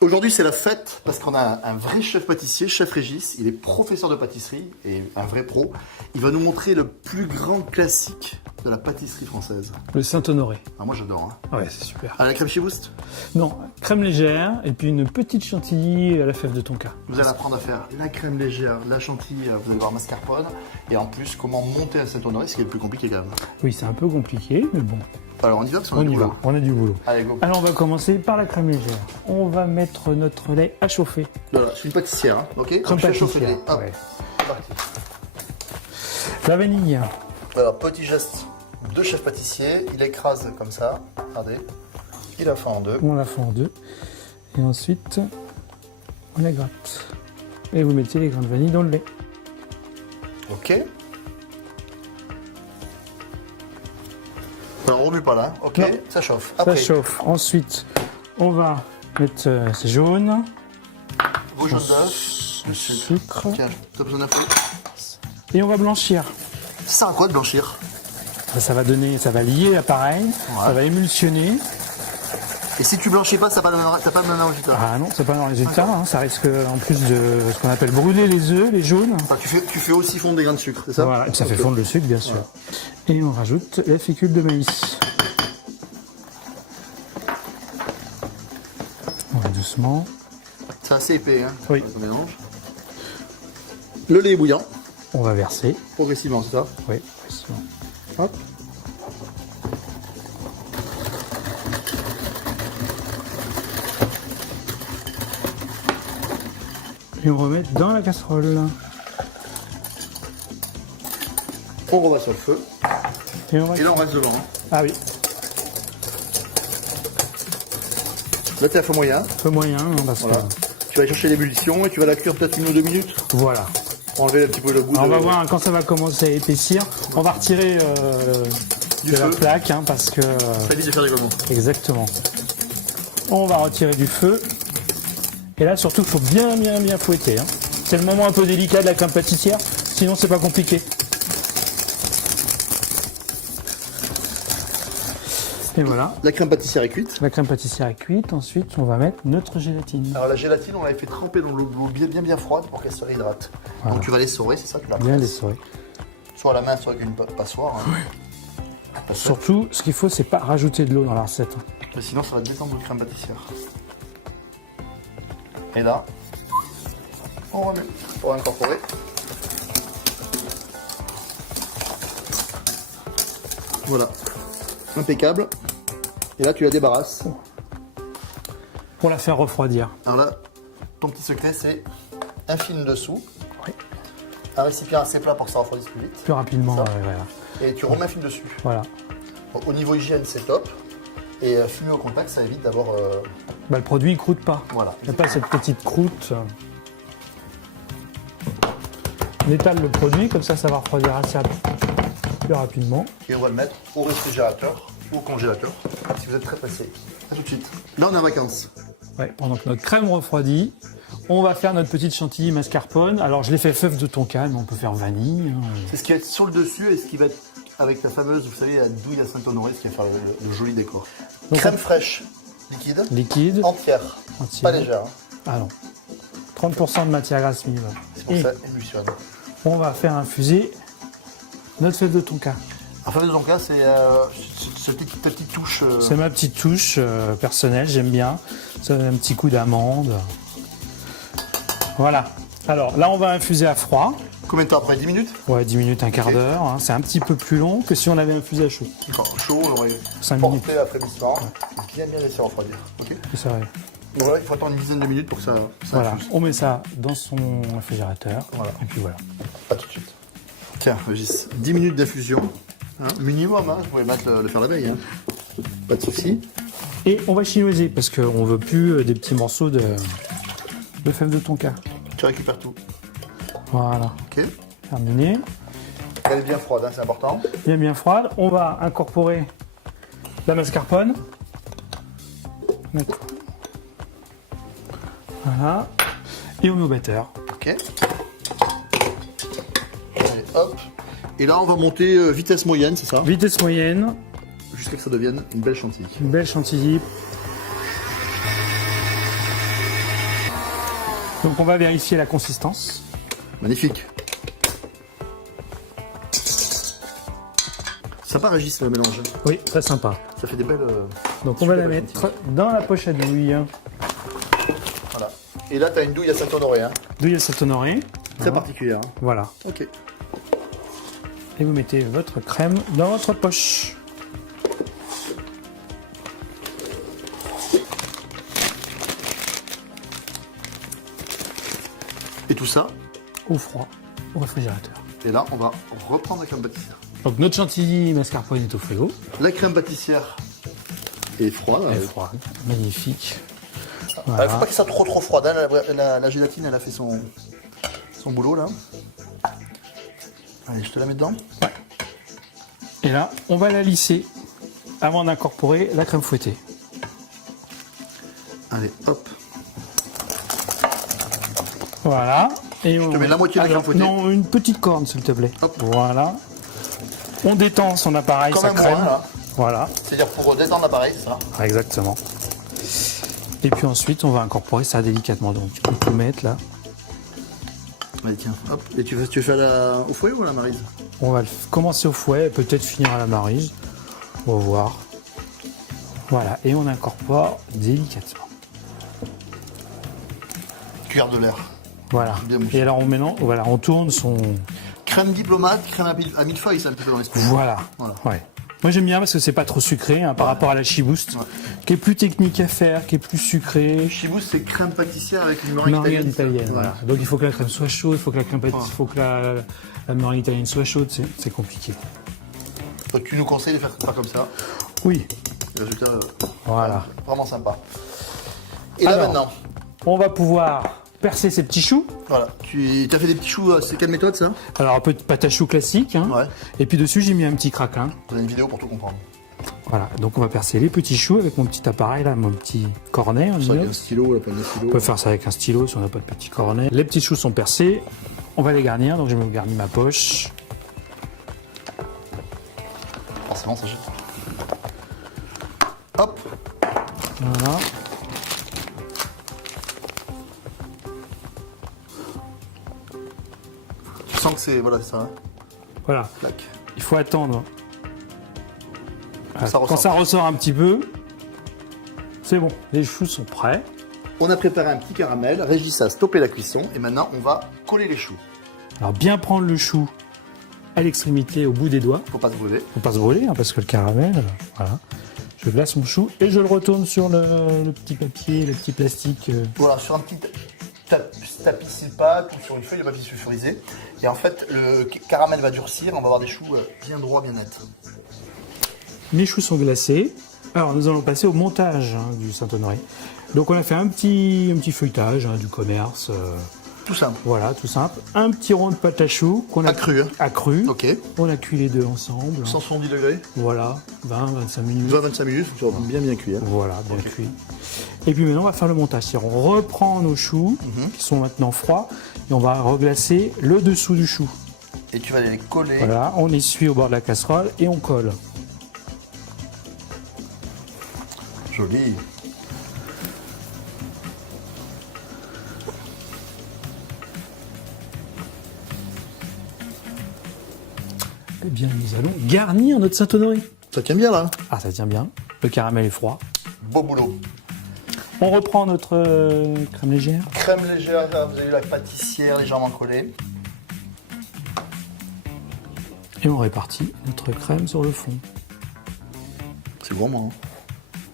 Aujourd'hui, c'est la fête parce qu'on a un vrai chef pâtissier, chef Régis. Il est professeur de pâtisserie et un vrai pro. Il va nous montrer le plus grand classique de la pâtisserie française. Le Saint-Honoré. Ah, moi, j'adore. Hein. Ah ouais, c'est super. À la crème Chibouste, Non, crème légère et puis une petite chantilly à la fève de tonka. vous allez apprendre à faire la crème légère, la chantilly, vous allez voir mascarpone. Et en plus, comment monter un Saint-Honoré, ce qui est le plus compliqué quand même. Oui, c'est un peu compliqué, mais bon, Alors, on y va parce qu'on a on du y va, boulot. on a du boulot. Allez, go. Alors on va commencer par la crème légère. On va mettre notre lait à chauffer. Voilà, je suis une pâtissière, hein, ok. Crème Je fais chauffer le pâtissière. lait. Hop, Ouais. c'est parti. La vanille. Alors, petit geste de chef pâtissier, il écrase comme ça, regardez, il la fait en deux. On la fait en deux. Et ensuite, on la gratte. Et vous mettez les grains de vanille dans le lait. Ok. Alors, on remue pas là, ok, Non. ça chauffe. Ça Après, chauffe. Ensuite, on va mettre ces jaunes, vos jaunes d'œufs, le sucre. sucre, Tiens, t'as besoin d'un peu. et on va blanchir. Ça sert à quoi de blanchir? Ça va donner, ça va lier l'appareil, ça va émulsionner. Et si tu blanchis pas, t'as pas le même résultat. Ah non, c'est pas un résultat, hein. Ça risque en plus de ce qu'on appelle brûler les œufs, les jaunes. Enfin, tu fais aussi fondre des grains de sucre, c'est ça? Voilà, et puis ça fait Ok. fondre le sucre, bien sûr. Et on rajoute la fécule de maïs. On va doucement. C'est assez épais, hein? Oui. On mélange. Le lait est bouillant, On va verser. progressivement, c'est ça? Oui, précisément. Hop. Et on remet dans la casserole. On rebat sur le feu. Et on va... Et là, on reste devant. Hein. Ah oui, Là, t'es à feu moyen. feu moyen, hein, parce Voilà. que... Tu vas aller chercher l'ébullition et tu vas la cuire peut-être 1 ou 2 minutes Voilà. pour enlever un petit peu le goût Alors, on de... va voir quand ça va commencer à épaissir. On va retirer Du de la feu. plaque, hein, parce que... Ça évite de faire des golements. Exactement. On va retirer du feu. Et là, surtout, il faut bien fouetter. Hein. C'est le moment un peu délicat de la crème pâtissière, sinon c'est pas compliqué. Et voilà, La crème pâtissière est cuite. la crème pâtissière est cuite. Ensuite, on va mettre notre gélatine. Alors la gélatine, on l'avait fait tremper dans l'eau bien froide pour qu'elle se réhydrate. Voilà. Donc tu vas l'essorer, c'est ça? Tu la Bien presses. l'essorer. Soit à la main, soit avec une passoire. Hein. Passoire. Surtout, ce qu'il faut, c'est pas rajouter de l'eau dans la recette. Hein. Mais sinon, ça va descendre de crème pâtissière. Et là, on remet pour incorporer. Voilà, impeccable. Et là, tu la débarrasses. Pour la faire refroidir. Alors là, ton petit secret, c'est un film dessous, Oui. un récipient assez plat pour que ça refroidisse plus vite. Plus rapidement, Ça. voilà. Et tu remets un film dessus. Voilà. Bon, au niveau hygiène, c'est top. Et fumer au contact, ça évite d'avoir... Bah, le produit, il croûte pas. voilà. Il n'y a pas cette petite croûte. On étale le produit, comme ça, ça va refroidir assez plus rapidement. Et on va le mettre au réfrigérateur ou au congélateur, si vous êtes très pressé. A tout de suite. Là, on est en vacances. Ouais, pendant que notre crème refroidit, on va faire notre petite chantilly mascarpone. Alors, je l'ai fait fève de tonka, mais on peut faire vanille. Hein. C'est ce qui va être sur le dessus et ce qui va être avec la fameuse, vous savez, la douille à Saint-Honoré, ce qui va faire le joli décor. Donc, Crème fraîche, liquide, Liquide. entière, Entière. pas légère. Hein. Ah non. 30% de matière grasse minimum. C'est pour Et ça, émulsionne. on va faire infuser notre fève de tonka. La fameuse donc là, c'est cette petite touche. C'est ma petite touche personnelle, j'aime bien. Ça donne un petit coup d'amande. Voilà. Alors là, on va infuser à froid. Combien de temps après? 10 minutes? Ouais, 10 minutes, un quart Ok. d'heure. Hein. C'est un petit peu plus long que si on avait infusé à chaud. D'accord. Chaud, on aurait 5 minutes. porté à frémissement. Bien laisser refroidir. Ok. C'est vrai. Donc là, il faut attendre une dizaine de minutes pour que ça Voilà. infuse. On met ça dans son réfrigérateur. Voilà. Et puis voilà. Pas tout de suite. Tiens, Régis, 10 minutes d'infusion. Hein, minimum, hein, vous pouvez mettre le faire la veille. Hein. Pas de souci. Et on va chinoiser parce qu'on veut plus des petits morceaux de fève de tonka. Tu récupères tout. Voilà. Ok. Terminé. Elle est bien froide, hein, c'est important. Bien froide. On va incorporer la mascarpone. Mettre. Voilà. Et on met au batteur. Ok. Allez, hop. Et là, on va monter vitesse moyenne, c'est ça? Vitesse moyenne. Jusqu'à ce que ça devienne une belle chantilly. Une belle chantilly. Donc on va vérifier la consistance. Magnifique. Sympa Régis le mélange. Oui, très sympa. Ça fait des belles... Donc on va la mettre dans la poche à douille. Voilà. Et là tu as une douille à Saint-Honoré. Hein. Douille à Saint-Honoré. Très particulière. Hein. Voilà. Ok. Et vous mettez votre crème dans votre poche. Et tout ça. Au froid, au réfrigérateur. Et là on va reprendre la crème pâtissière. Donc notre chantilly mascarpone est au frigo. La crème pâtissière est froide. Elle est froide. Magnifique. Il ne faut pas qu'elle soit trop froide. Hein. La gélatine, elle a fait son boulot là. Allez, je te la mets dedans. Ouais. Et là, on va la lisser avant d'incorporer la crème fouettée. Allez, hop. Voilà. Et Je te mets la moitié de la crème fouettée. Non, une petite corne, s'il te plaît. Hop. Voilà. On détend son appareil, Comme sa un crème. mois, là. Voilà. C'est-à-dire pour détendre l'appareil, c'est ça. Exactement. Et puis ensuite, on va incorporer ça délicatement. Donc, tu peux tout mettre là. Allez, tiens, hop. Et tu fais au fouet ou à la maryse? On va commencer au fouet et peut-être finir à la maryse. On va voir. Voilà. Et on incorpore délicatement. Cuillère de l'air. Voilà. Bien moussé. Et alors, on tourne son... Crème diplomate, crème à millefeuille, c'est un petit peu dans l'esprit. Voilà. Voilà. Ouais. Moi j'aime bien parce que c'est pas trop sucré par rapport à la Chiboost, qui est plus technique à faire, qui est plus sucré. Chiboost, c'est crème pâtissière avec une Meringue meringue italienne. Voilà. Voilà. Donc il faut que la crème soit chaude, il faut que la crème faut que la meringue italienne soit chaude, c'est compliqué. Donc tu nous conseilles de faire ça comme ça. Oui. Le résultat, Voilà. vraiment sympa. Et là Alors, maintenant, on va pouvoir percer ces petits choux. voilà. Tu as fait des petits choux, c'est quelle méthode ça? Alors un peu de pâte à choux classique. Hein. Ouais. Et puis dessus j'ai mis un petit craquelin. Vous avez une vidéo pour tout comprendre. Voilà. Donc on va percer les petits choux avec mon petit appareil là, mon petit cornet. Ça avec un stylo, la panne de stylo. On peut faire ça avec un stylo si on n'a pas de petit cornet. Les petits choux sont percés. On va les garnir. Donc je vais me garnir ma poche. Forcément, ça jette. Hop. Voilà. Tu sens que c'est voilà ça. Hein. Voilà. Clac. Il faut attendre. Ça Quand ça ressort un petit peu, c'est bon. Les choux sont prêts. On a préparé un petit caramel. Régis a stoppé la cuisson et maintenant on va coller les choux. Alors bien prendre le chou à l'extrémité, au bout des doigts. Faut pas se brûler. Faut pas se brûler hein, parce que le caramel, voilà. Je glace mon chou et je le retourne sur le petit papier, le petit plastique. Voilà, sur un petit tapis silpâte ou sur une feuille de papier sulfurisé. Et en fait, le caramel va durcir. On va avoir des choux bien droits, bien nets. Mes choux sont glacés. Alors nous allons passer au montage du Saint-Honoré. Donc on a fait un petit feuilletage du commerce. Tout simple. Voilà, tout simple. Un petit rond de pâte à choux qu'on a Accru. Hein. accru. Ok. On a cuit les deux ensemble. 170 degrés. Voilà, 20-25 minutes. 20-25 minutes. Bien cuit. Hein. Voilà, bien cuit. Et puis maintenant on va faire le montage. C'est-à-dire, on reprend nos choux qui sont maintenant froids et on va reglacer le dessous du chou. Et tu vas les coller. Voilà, on essuie au bord de la casserole et on colle. Joli. Eh bien, nous allons garnir notre Saint-Honoré. Ça tient bien là. Ah, ça tient bien. Le caramel est froid. Beau boulot. On reprend notre crème légère. Crème légère, vous avez la pâtissière légèrement collée. Et on répartit notre crème sur le fond. C'est gourmand. Hein.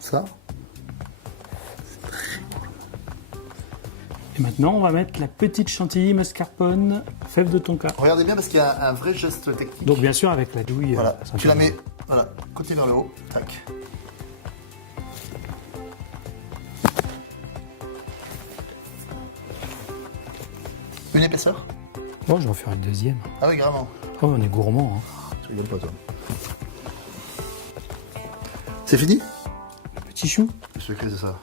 Ça. Et maintenant, on va mettre la petite chantilly mascarpone fève de tonka. Regardez bien parce qu'il y a un vrai geste technique. Donc bien sûr avec la douille. Voilà, tu la mets voilà, côté vers le haut. Tac. Une épaisseur? Bon, je vais en faire une deuxième. Ah oui, gravement. Oh, on est gourmand. Hein. Tu rigoles pas toi. C'est fini? Petit chou. Le secret c'est ça.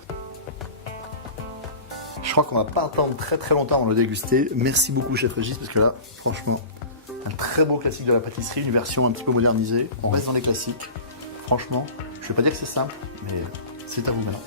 Je crois qu'on va pas attendre très très longtemps avant de le déguster. Merci beaucoup chef Régis parce que là, franchement, un très beau classique de la pâtisserie, une version un petit peu modernisée. On reste dans les classiques. Franchement, je ne vais pas dire que c'est simple, mais c'est à vous maintenant.